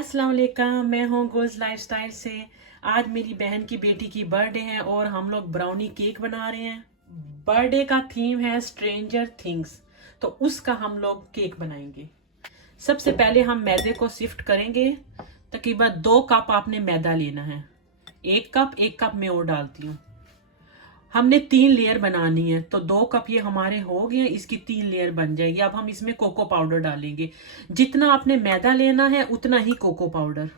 अस्सलाम वालेकुम, मैं हूँ गोज़ लाइफस्टाइल से। आज मेरी बहन की बेटी की बर्थडे है और हम लोग ब्राउनी केक बना रहे हैं। बर्थडे का थीम है स्ट्रेंजर थिंग्स, तो उसका हम लोग केक बनाएंगे। सबसे पहले हम मैदे को सिफ्ट करेंगे। तकरीबन 2 कप आपने मैदा लेना है। 1 कप मैं और डालती हूँ। हमने 3 लेयर बनानी है, तो 2 कप ये हमारे हो गए, इसकी 3 लेयर बन जाएगी। अब हम इसमें कोको पाउडर डालेंगे। जितना आपने मैदा लेना है उतना ही कोको पाउडर।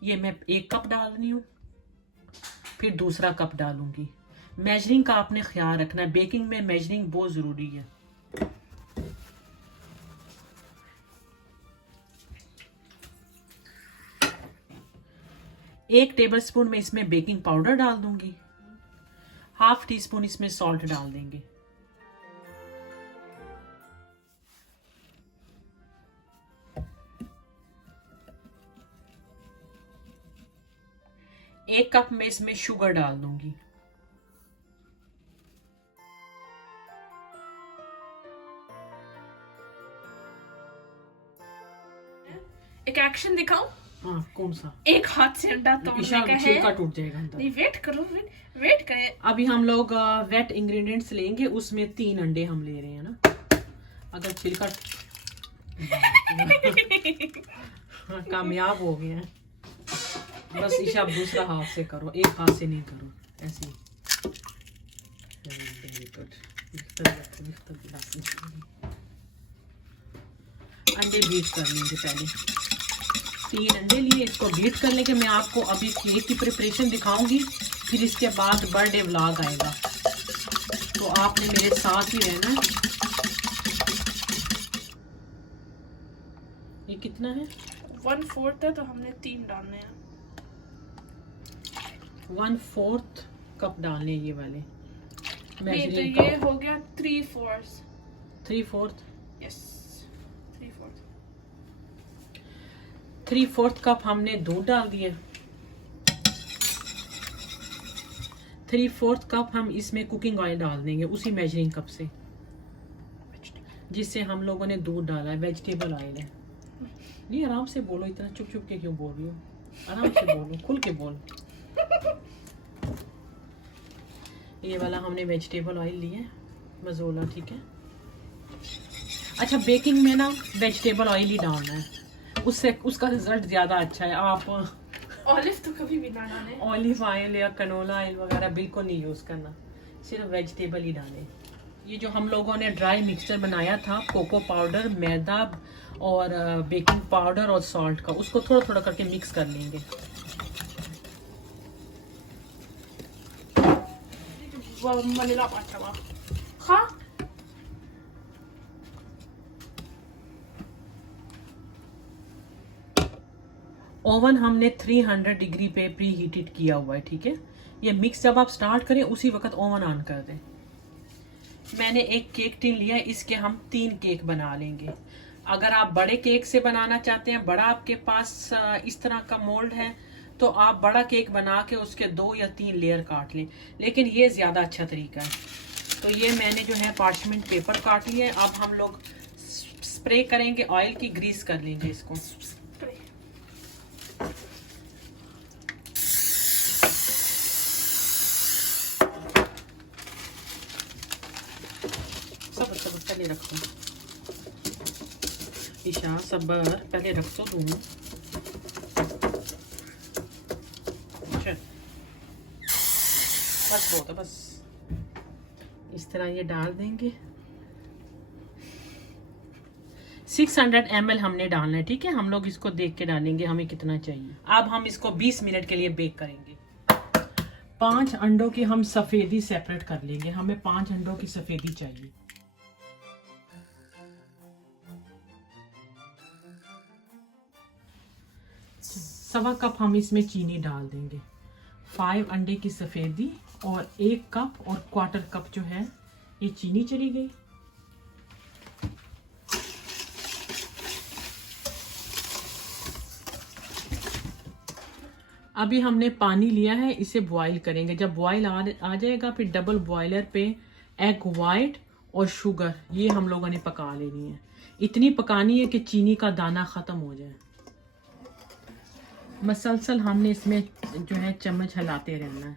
ये मैं 1 कप डाल रही हूँ, फिर दूसरा कप डालूंगी। मेजरिंग का आपने ख्याल रखना है, बेकिंग में मेजरिंग बहुत जरूरी है। एक टेबलस्पून में इसमें बेकिंग पाउडर डाल दूंगी। हाफ टी स्पून इसमें सॉल्ट डाल देंगे। एक कप में इसमें शुगर डाल दूंगी। एक एक्शन दिखाऊं? हाँ, कौन सा? एक हाथ से अंडा तोड़ने का है। छिलका टूट जाएगा अंदर। नहीं, वेट करो, वेट करें। अभी हम लोग वेट इंग्रेडिएंट्स लेंगे, उसमें 3 अंडे हम ले रहे हैं ना। अगर छिलका कामयाब हो गए हैं। बस ईशा दूसरा हाथ से करो, एक हाथ से नहीं करो, ऐसे ही। अंडे बीट कर लेंगे पहले। 3 अंडे लिए, इसको बीट कर लेंगे। मैं आपको अभी केक की प्रिपरेशन दिखाऊंगी, फिर इसके बाद बर्थडे व्लॉग आएगा, तो आपने मेरे साथ ही रहना। ये कितना है? 1/4 है, तो हमने 3 डालने हैं। 1/4 कप डालने ये वाले। नहीं, तो ये हो गया 3/4। 3/4 यस, 3/4। 3/4 कप हमने दूध डाल दिया। 3/4 कप हम इसमें कुकिंग ऑयल डाल देंगे, उसी मेजरिंग कप से जिससे हम लोगों ने दूध डाला है। वेजिटेबल ऑयल है। नहीं, आराम से बोलो, इतना चुप चुप के क्यों बोल रही हो? आराम से बोलो, खुल के बोलो। ये वाला हमने वेजिटेबल ऑयल लिया है, मज़ोला, ठीक है। अच्छा, बेकिंग में ना वेजिटेबल ऑयल ही डालना है, उससे उसका रिजल्ट ज़्यादा अच्छा है। आप ऑलिव तो कभी भी ना डालें। ऑलिव ऑयल या कनोला ऑयल वगैरह बिल्कुल नहीं यूज़ करना, सिर्फ वेजिटेबल ही डालें। ये जो हम लोगों ने ड्राई मिक्सचर बनाया था, कोको पाउडर, मैदा और बेकिंग पाउडर और सॉल्ट का, उसको थोड़ा थोड़ा करके मिक्स कर लेंगे। वनीला पास्ता हाँ। ओवन हमने 300 डिग्री पे प्री हीटेड किया हुआ है, ठीक है। ये मिक्स जब आप स्टार्ट करें उसी वक्त ओवन ऑन कर दें। मैंने एक केक टिन लिया है, इसके हम 3 केक बना लेंगे। अगर आप बड़े केक से बनाना चाहते हैं, बड़ा आपके पास इस तरह का मोल्ड है, तो आप बड़ा केक बना के उसके 2 या 3 लेयर काट लें, लेकिन ये ज़्यादा अच्छा तरीका है। तो ये मैंने जो है पार्चमेंट पेपर काट लिया है। अब हम लोग स्प्रे करेंगे, ऑयल की ग्रीस कर लेंगे इसको। सब पहले रखो ईशा, सबर पहले रख दो दोनों। बस बहुत है, बस इस तरह ये डाल देंगे। 600 ml हमने डालना है, ठीक है। हम लोग इसको देख के डालेंगे हमें कितना चाहिए। अब हम इसको 20 मिनट के लिए बेक करेंगे। 5 अंडों की हम सफेदी सेपरेट कर लेंगे, हमें 5 अंडों की सफेदी चाहिए। सवा कप हम इसमें चीनी डाल देंगे। 5 अंडे की सफेदी और 1 कप और 1/4 कप जो है ये चीनी चली गई। अभी हमने पानी लिया है, इसे बॉईल करेंगे। जब बॉईल आ जाएगा, फिर डबल बॉयलर पे एग वाइट और शुगर ये हम लोगों ने पका लेनी है। इतनी पकानी है कि चीनी का दाना खत्म हो जाए। मसलसल हमने इसमें जो है चम्मच हिलाते रहना है।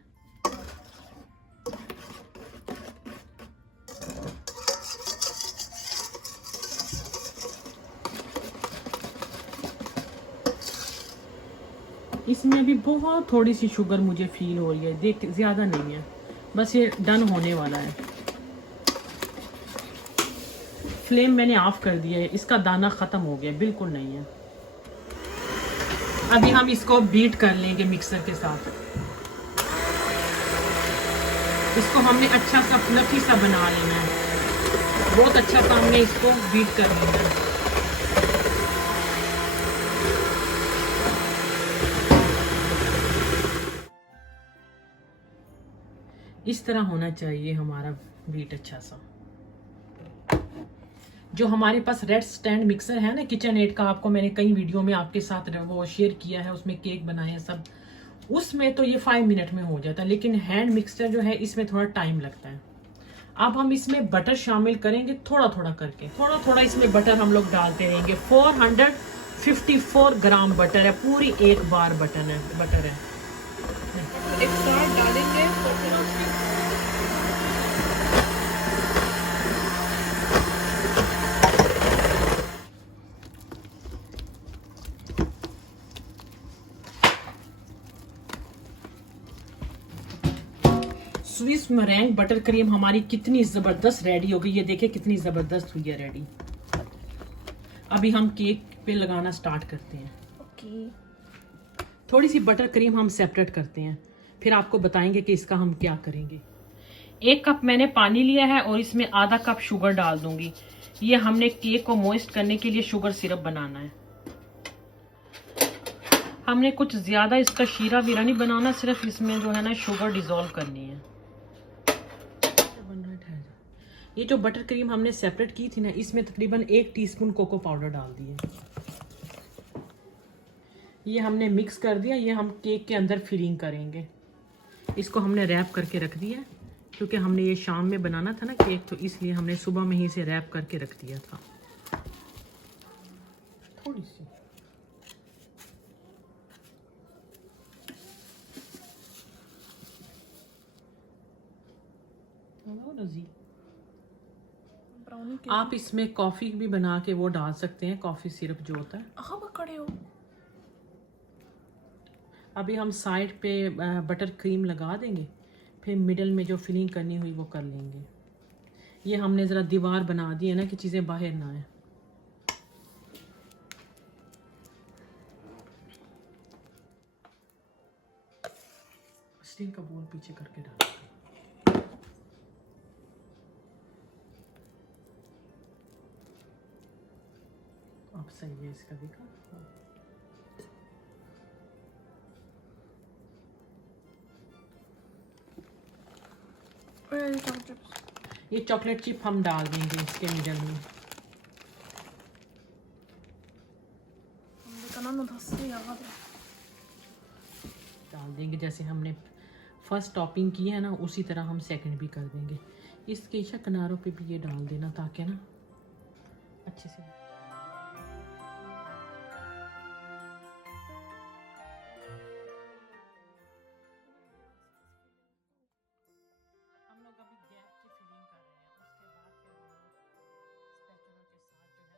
इसमें अभी बहुत थोड़ी सी शुगर मुझे फील हो रही है, देख ज़्यादा नहीं है, बस ये डन होने वाला है। फ्लेम मैंने ऑफ कर दिया है, इसका दाना ख़त्म हो गया, बिल्कुल नहीं है। अभी हम इसको बीट कर लेंगे मिक्सर के साथ। इसको हमने अच्छा सा फ्लफी सा बना लेना है, बहुत अच्छा सा हमने इसको बीट कर लेना है। इस तरह होना चाहिए हमारा बीट अच्छा सा। जो हमारे पास रेड स्टैंड मिक्सर है ना किचन एड का, आपको मैंने कई वीडियो में आपके साथ वो शेयर किया है, उसमें केक बनाए हैं सब, उसमें तो ये 5 मिनट में हो जाता है, लेकिन हैंड मिक्सर जो है इसमें थोड़ा टाइम लगता है। अब हम इसमें बटर शामिल करेंगे, थोड़ा थोड़ा करके, थोड़ा थोड़ा इसमें बटर हम लोग डालते रहेंगे। 454 ग्राम बटर है, पूरी एक बार बटर है। एक साथ डालेंगे तो फिर उसकी स्विस मeringue बटर क्रीम हमारी कितनी जबरदस्त रेडी हो गई, ये देखिए कितनी जबरदस्त हुई है रेडी। अभी हम केक पे लगाना स्टार्ट करते हैं। ओके। थोड़ी सी बटर क्रीम हम सेपरेट करते हैं, फिर आपको बताएंगे कि इसका हम क्या करेंगे। 1 कप मैंने पानी लिया है और इसमें आधा कप शुगर डाल दूंगी। ये हमने केक को मॉइस्ट करने के लिए शुगर सिरप बनाना है। हमने कुछ ज्यादा इसका शीरा वीरा नहीं बनाना, सिर्फ इसमें जो है ना शुगर डिजोल्व करनी है। ये जो बटर क्रीम हमने सेपरेट की थी ना, इसमें तकरीबन 1 टीस्पून कोको पाउडर डाल दिए। ये हमने मिक्स कर दिया, ये हम केक के अंदर फिलिंग करेंगे। इसको हमने रैप करके रख दिया, क्योंकि हमने ये शाम में बनाना था ना केक, तो इसलिए हमने सुबह में ही इसे रैप करके रख दिया था। थोड़ी सी ब्राउनी केक आप इसमें कॉफी भी बना के वो डाल सकते हैं, कॉफी सिरप जो होता है। हाँ पकड़े हो। अभी हम साइड पे बटर क्रीम लगा देंगे, फिर मिडल में जो फिलिंग करनी हुई वो कर लेंगे। ये हमने ज़रा दीवार बना दी है ना कि चीज़ें बाहर ना आए। स्टील का बोल पीछे करके डाल। अब सही है इसका, देखा। ये चॉकलेट चिप हम डाल देंगे इसके मिडल में। डाल देंगे जैसे हमने फर्स्ट टॉपिंग की है ना, उसी तरह हम सेकंड भी कर देंगे। इसके किनारों पे भी ये डाल देना ताकि ना अच्छे से। हम लोग अभी गैप की फिलिंग कर रहे हैं, उसके बाद फिर हम लोग स्पैचुला के साथ जो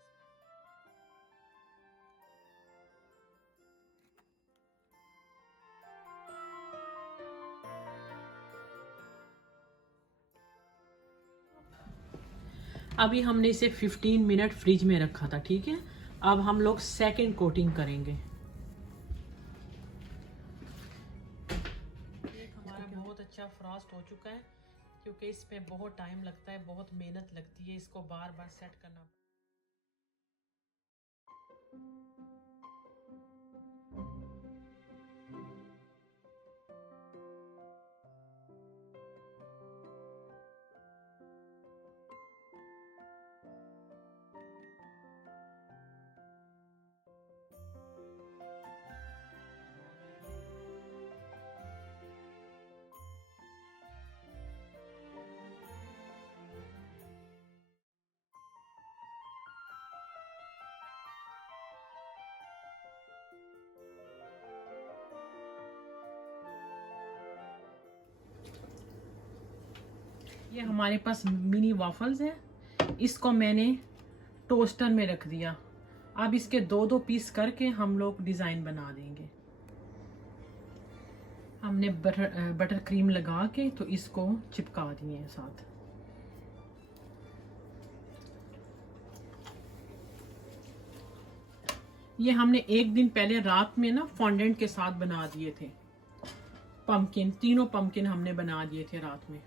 है अभी हमने इसे 15 मिनट फ्रिज में रखा था, ठीक है। अब हम लोग सेकंड कोटिंग करेंगे। केक हमारा बहुत अच्छा फ्रॉस्ट हो चुका है, क्योंकि इसमें बहुत टाइम लगता है, बहुत मेहनत लगती है, इसको बार बार सेट करना। ये हमारे पास मिनी वाफल्स हैं, इसको मैंने टोस्टर में रख दिया। अब इसके दो दो पीस करके हम लोग डिज़ाइन बना देंगे। हमने बटर क्रीम लगा के तो इसको चिपका दिए हैं साथ। ये हमने एक दिन पहले रात में ना फॉन्डेंट के साथ बना दिए थे। पम्पकिन, तीनों पम्पकिन हमने बना दिए थे रात में।